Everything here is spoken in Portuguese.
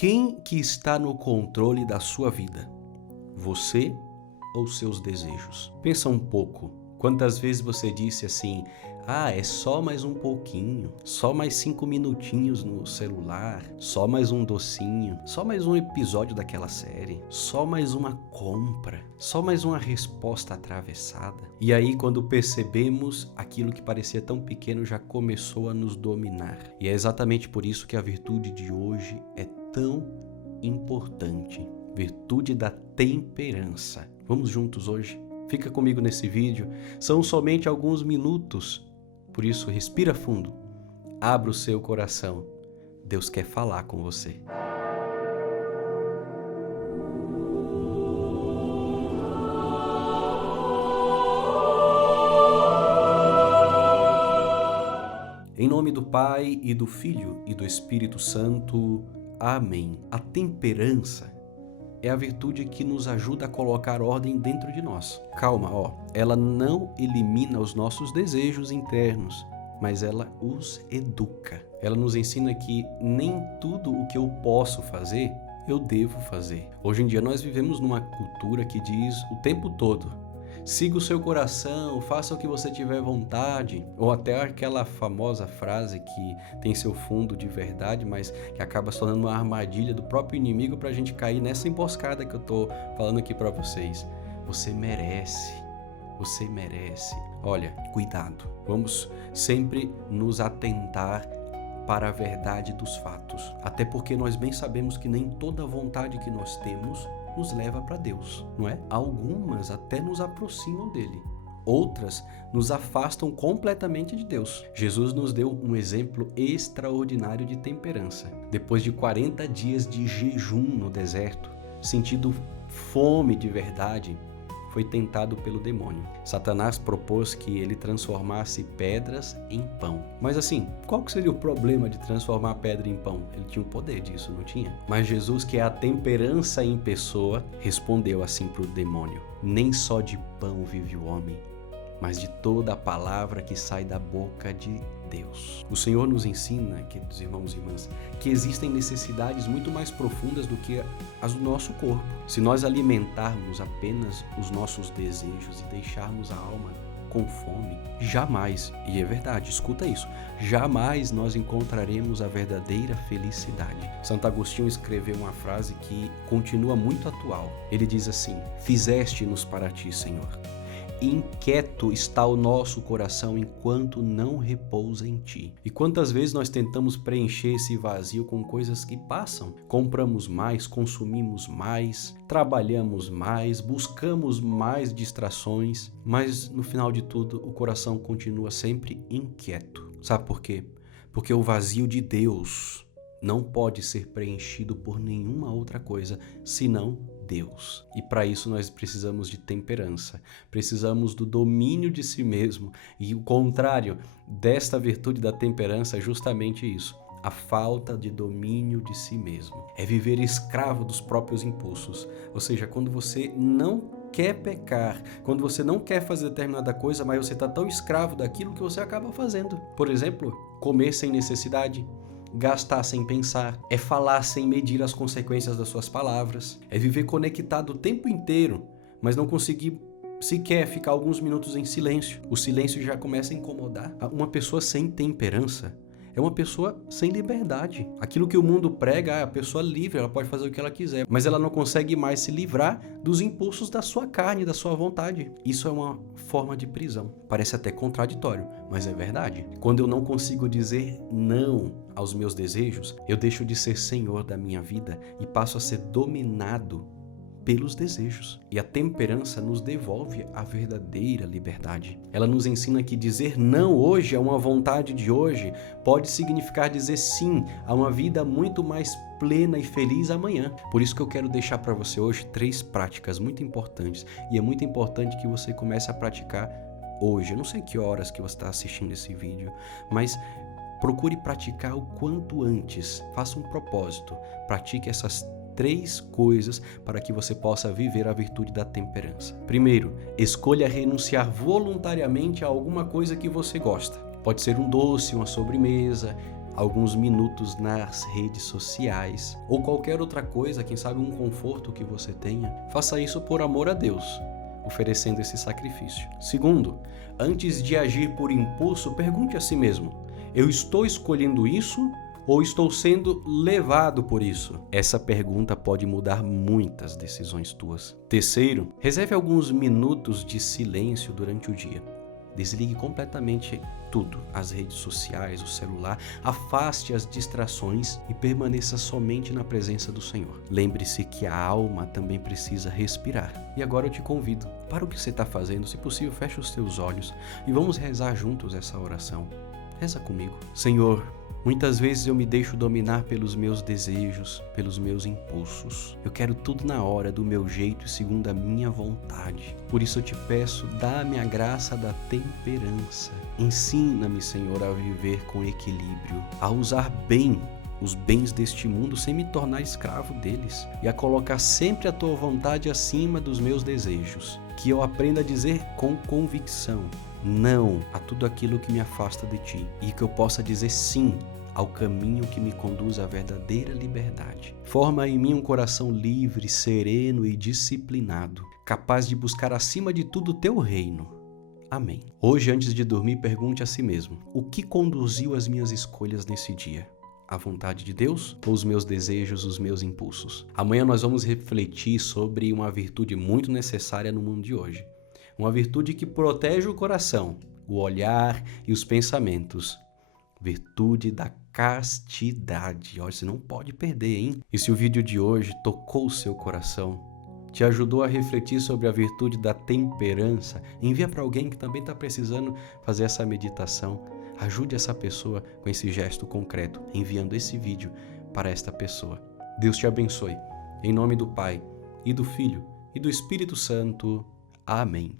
Quem que está no controle da sua vida? Você ou seus desejos? Pensa um pouco. Quantas vezes você disse assim: é só mais um pouquinho, só mais 5 minutinhos no celular, só mais um docinho, só mais um episódio daquela série, só mais uma compra, só mais uma resposta atravessada. E aí, quando percebemos, aquilo que parecia tão pequeno já começou a nos dominar. E é exatamente por isso que a virtude de hoje é tão importante. Virtude da temperança. Vamos juntos hoje? Fica comigo nesse vídeo. São somente alguns minutos. Por isso, respira fundo. Abra o seu coração. Deus quer falar com você. Em nome do Pai, e do Filho, e do Espírito Santo. Amém. A temperança é a virtude que nos ajuda a colocar ordem dentro de nós. Calma, ela não elimina os nossos desejos internos, mas ela os educa. Ela nos ensina que nem tudo o que eu posso fazer, eu devo fazer. Hoje em dia nós vivemos numa cultura que diz o tempo todo: siga o seu coração, faça o que você tiver vontade. Ou até aquela famosa frase que tem seu fundo de verdade, mas que acaba se tornando uma armadilha do próprio inimigo para a gente cair nessa emboscada que eu estou falando aqui para vocês. Você merece. Você merece. Olha, cuidado. Vamos sempre nos atentar para a verdade dos fatos. Até porque nós bem sabemos que nem toda vontade que nós temos nos leva para Deus, não é? Algumas até nos aproximam dele. Outras nos afastam completamente de Deus. Jesus nos deu um exemplo extraordinário de temperança. Depois de 40 dias de jejum no deserto, sentindo fome de verdade, foi tentado pelo demônio. Satanás propôs que ele transformasse pedras em pão. Mas assim, qual que seria o problema de transformar pedra em pão? Ele tinha o poder disso, não tinha? Mas Jesus, que é a temperança em pessoa, respondeu assim para o demônio: nem só de pão vive o homem, mas de toda a palavra que sai da boca de Deus. O Senhor nos ensina, queridos irmãos e irmãs, que existem necessidades muito mais profundas do que as do nosso corpo. Se nós alimentarmos apenas os nossos desejos e deixarmos a alma com fome, jamais, e é verdade, escuta isso, jamais nós encontraremos a verdadeira felicidade. Santo Agostinho escreveu uma frase que continua muito atual. Ele diz assim: fizeste-nos para ti, Senhor. Inquieto está o nosso coração enquanto não repousa em ti. E quantas vezes nós tentamos preencher esse vazio com coisas que passam? Compramos mais, consumimos mais, trabalhamos mais, buscamos mais distrações, mas no final de tudo o coração continua sempre inquieto. Sabe por quê? Porque o vazio de Deus não pode ser preenchido por nenhuma outra coisa senão Deus. E para isso nós precisamos de temperança, precisamos do domínio de si mesmo. E o contrário desta virtude da temperança é justamente isso: a falta de domínio de si mesmo. É viver escravo dos próprios impulsos. Ou seja, quando você não quer pecar, quando você não quer fazer determinada coisa, mas você está tão escravo daquilo que você acaba fazendo. Por exemplo, comer sem necessidade, gastar sem pensar, é falar sem medir as consequências das suas palavras, é viver conectado o tempo inteiro, mas não conseguir sequer ficar alguns minutos em silêncio. O silêncio já começa a incomodar. Uma pessoa sem temperança é uma pessoa sem liberdade. Aquilo que o mundo prega, a pessoa livre, ela pode fazer o que ela quiser, mas ela não consegue mais se livrar dos impulsos da sua carne, da sua vontade. Isso é uma forma de prisão. Parece até contraditório, mas é verdade. Quando eu não consigo dizer não aos meus desejos, eu deixo de ser senhor da minha vida e passo a ser dominado pelos desejos. E a temperança nos devolve a verdadeira liberdade. Ela nos ensina que dizer não hoje a uma vontade de hoje pode significar dizer sim a uma vida muito mais plena e feliz amanhã. Por isso que eu quero deixar para você hoje 3 práticas muito importantes. E é muito importante que você comece a praticar hoje. Eu não sei que horas que você está assistindo esse vídeo, mas procure praticar o quanto antes. Faça um propósito. Pratique essas 3 coisas para que você possa viver a virtude da temperança. Primeiro, escolha renunciar voluntariamente a alguma coisa que você gosta. Pode ser um doce, uma sobremesa, alguns minutos nas redes sociais ou qualquer outra coisa, quem sabe um conforto que você tenha, faça isso por amor a Deus, oferecendo esse sacrifício. Segundo, antes de agir por impulso, pergunte a si mesmo: eu estou escolhendo isso ou estou sendo levado por isso? Essa pergunta pode mudar muitas decisões tuas. Terceiro, reserve alguns minutos de silêncio durante o dia. Desligue completamente tudo, as redes sociais, o celular, afaste as distrações e permaneça somente na presença do Senhor. Lembre-se que a alma também precisa respirar. E agora eu te convido, para o que você está fazendo, se possível, feche os teus olhos e vamos rezar juntos essa oração. Reza comigo. Senhor, muitas vezes eu me deixo dominar pelos meus desejos, pelos meus impulsos. Eu quero tudo na hora, do meu jeito e segundo a minha vontade. Por isso eu te peço, dá-me a graça da temperança. Ensina-me, Senhor, a viver com equilíbrio, a usar bem os bens deste mundo sem me tornar escravo deles e a colocar sempre a tua vontade acima dos meus desejos. Que eu aprenda a dizer com convicção não a tudo aquilo que me afasta de ti e que eu possa dizer sim ao caminho que me conduz à verdadeira liberdade. Forma em mim um coração livre, sereno e disciplinado, capaz de buscar acima de tudo o teu reino. Amém. Hoje, antes de dormir, pergunte a si mesmo: o que conduziu as minhas escolhas nesse dia? A vontade de Deus ou os meus desejos, os meus impulsos? Amanhã nós vamos refletir sobre uma virtude muito necessária no mundo de hoje. Uma virtude que protege o coração, o olhar e os pensamentos. Virtude da castidade. Olha, você não pode perder, hein? E se o vídeo de hoje tocou o seu coração, te ajudou a refletir sobre a virtude da temperança, envia para alguém que também está precisando fazer essa meditação. Ajude essa pessoa com esse gesto concreto, enviando esse vídeo para esta pessoa. Deus te abençoe. Em nome do Pai, e do Filho, e do Espírito Santo. Amém.